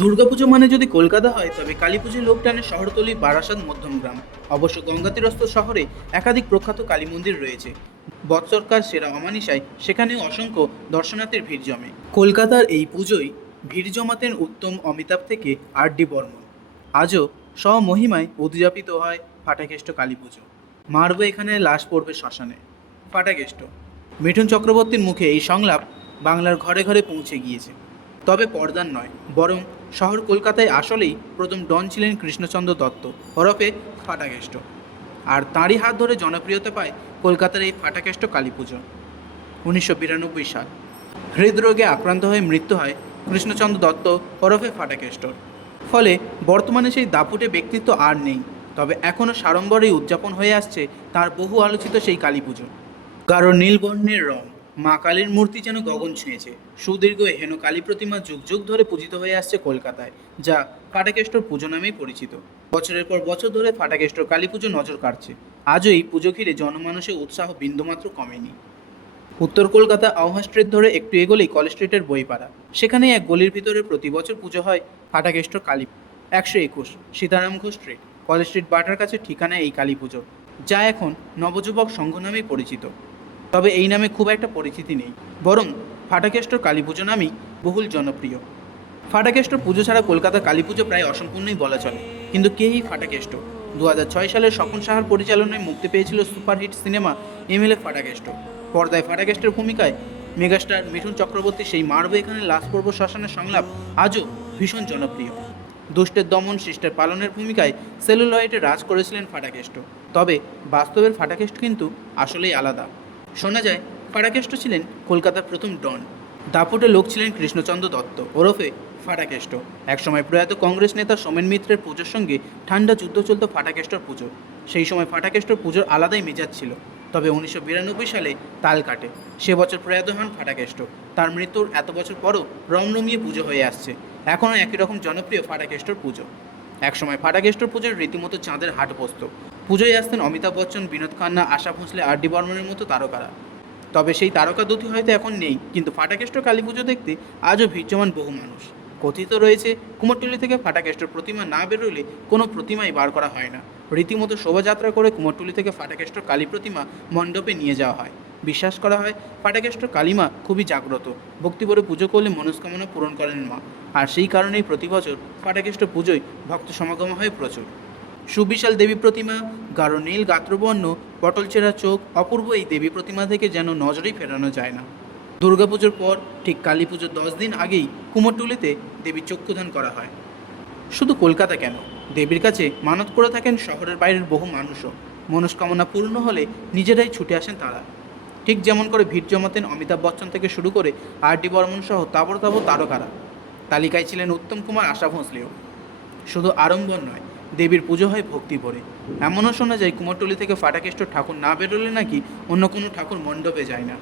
দুর্গাপুজো মানে যদি কলকাতা হয়, তবে কালী পুজোর লোক টানে শহরতলি বারাসাত মধ্যমগ্রাম অবশ্য গঙ্গাতীরস্থ শহরে একাধিক প্রখ্যাত কালী মন্দির রয়েছে। বৎসরকার সেরা অমানিসায় সেখানেও অসংখ্য দর্শনার্থীর ভিড় জমে। কলকাতার এই পুজোয় ভিড় জমাতেন উত্তম অমিতাভ থেকে আর ডি বর্মন। আজও স্বমহিমায় উদযাপিত হয় ফাটাকেষ্ট কালী পুজো মারব এখানে লাশ পড়বে শ্মশানে। ফাটাকেষ্ট। মিঠুন চক্রবর্তীর মুখে এই সংলাপ বাংলার ঘরে ঘরে পৌঁছে গিয়েছে। তবে পর্দার নয়, বরং শহর কলকাতায় আসলেই প্রথম ডন ছিলেন কৃষ্ণচন্দ্র দত্ত ওরফে ফাটাকেষ্ট। আর তাঁরই হাত ধরে জনপ্রিয়তা পায় কলকাতার এই ফাটাকেষ্ট কালী পুজো উনিশশো বিরানব্বই সাল। হৃদরোগে আক্রান্ত হয়ে মৃত্যু হয় কৃষ্ণচন্দ্র দত্ত ওরফে ফাটাকেষ্টর ফলে বর্তমানে সেই দাপুটে ব্যক্তিত্ব আর নেই, তবে এখনও সাড়ম্বরেই উদযাপন হয়ে আসছে তার বহু আলোচিত সেই কালী পুজো গাঢ় নীলবর্ণের রং। মা কালীর মূর্তি যেন গগন ছুঁয়েছে। সুদীর্ঘ হেন কালী প্রতিমা যুগ যুগ ধরে পূজিত হয়ে আসছে কলকাতায়, যা ফাটাকেষ্টর পুজো নামেই পরিচিত। বছরের পর বছর ধরে ফাটাকেষ্টর কালী পুজো নজর কাটছে আজও এই পুজো ঘিরে জনমানসের উৎসাহ বিন্দুমাত্র কমেনি। উত্তর কলকাতা আওহা স্ট্রিট ধরে একটু এগোলেই কলেজ স্ট্রিটের বইপাড়া। সেখানে এক গলির ভিতরে প্রতি বছর পুজো হয় ফাটাকেষ্টর কালী। একশো একুশ Sitaram Ghosh street, college street butter কাছে ঠিকানা এই কালী পুজো, যা এখন নবযুবক সংঘ নামেই পরিচিত। তবে এই নামে খুব একটা পরিচিতি নেই। বরং ফাটাকেষ্টর কালী পুজো নামেই বহুল জনপ্রিয়। ফাটাকেষ্টর পুজো ছাড়া কলকাতা কালী পুজো প্রায় অসম্পূর্ণই বলা চলে। কিন্তু কে এই ফাটাকেষ্ট? দু ছয় সালে স্বপন সাহার পরিচালনায় মুক্তি পেয়েছিল সুপারহিট সিনেমা এমএলএ ফাটাকেষ্ট। পর্দায় ফাটাকেস্টের ভূমিকায় মেগাস্টার মিঠুন চক্রবর্তী সেই মারবে এখানে লাশ পর্ব শ্মশানের সংলাপ আজও ভীষণ জনপ্রিয়। দুষ্টের দমন, শিষ্টের পালনের ভূমিকায় সেলুলয়েটে রাজ করেছিলেন ফাটাকেষ্ট। তবে বাস্তবের ফাটাকেষ্ট কিন্তু আসলেই আলাদা। শোনা যায় ফাটাকেষ্ট ছিলেন কলকাতার প্রথম ডন। দাপুটে লোক ছিলেন কৃষ্ণচন্দ্র দত্ত, ওরফে ফাটাকেষ্ট একসময় প্রয়াত কংগ্রেস নেতা সোমেন মিত্রের পুজোর সঙ্গে ঠান্ডা যুদ্ধ চলত ফাটাকেষ্টর পুজো। সেই সময় ফাটাকেষ্টর পুজোর আলাদাই মেজাজ ছিল। তবে উনিশশো বিরানব্বই সালে তাল কাটে। সে বছর প্রয়াত হন ফাটাকেষ্ট। তার মৃত্যুর এত বছর পরও রমরমিয়ে পুজো হয়ে আসছে। এখনও একই রকম জনপ্রিয় ফাটাকেষ্টর পুজো। একসময় ফাটাকেষ্টর পুজোর রীতিমতো চাঁদের হাট বসত। পুজোয় আসতেন অমিতাভ বচ্চন, বিনোদ খান্না, আশা ভোঁসলে, আর ডি বর্মনের মতো তারকারা। তবে সেই তারকা দুটি হয়তো এখন নেই, কিন্তু ফাটাকেষ্ট কালী পুজো দেখতে আজও ভিড় জমান বহু মানুষ। কথিত রয়েছে, কুমোরটুলি থেকে ফাটাকেষ্টর প্রতিমা না বেরোলে কোনো প্রতিমাই বার করা হয় না। রীতিমতো শোভাযাত্রা করে কুমোরটুলি থেকে ফাটাকেষ্টর কালী প্রতিমা মণ্ডপে নিয়ে যাওয়া হয়। বিশ্বাস করা হয় ফাটাকেষ্টর কালীমা খুবই জাগ্রত। ভক্তিভরে পুজো করলে মনস্কামনা পূরণ করেন মা। আর সেই কারণেই প্রতি বছর ফাটাকেষ্ট পুজোয় ভক্ত সমাগম হয় প্রচুর। সুবিশাল দেবী প্রতিমা, গাঢ় নীল গাত্রবর্ণ পটলচেরা চোখ, অপূর্ব এই দেবী প্রতিমা থেকে যেন নজরেই ফেরানো যায় না। দুর্গাপুজোর পর, ঠিক কালী পুজোর দশ দিন আগেই কুমোরটুলিতে দেবীর চক্ষুদান করা হয়। শুধু কলকাতা কেন? দেবীর কাছে মানত করে থাকেন শহরের বাইরের বহু মানুষও। মনস্কামনা পূর্ণ হলে নিজেরাই ছুটে আসেন তারা। ঠিক যেমন করে ভিড় জমাতেন অমিতাভ বচ্চন থেকে শুরু করে আর ডি বর্মন সহ তাবর তাবর তারকারা। তালিকায় ছিলেন উত্তম কুমার, আশা ভোঁসলেও। শুধু আড়ম্বর নয় দেবীর পুজো হয়, ভক্তি ভরে এমনও শোনা যায়, কুমোরটুলি থেকে ফাটাকেষ্ট ঠাকুর না বেরোলে নাকি অন্য কোনো ঠাকুর মণ্ডপে যায় না।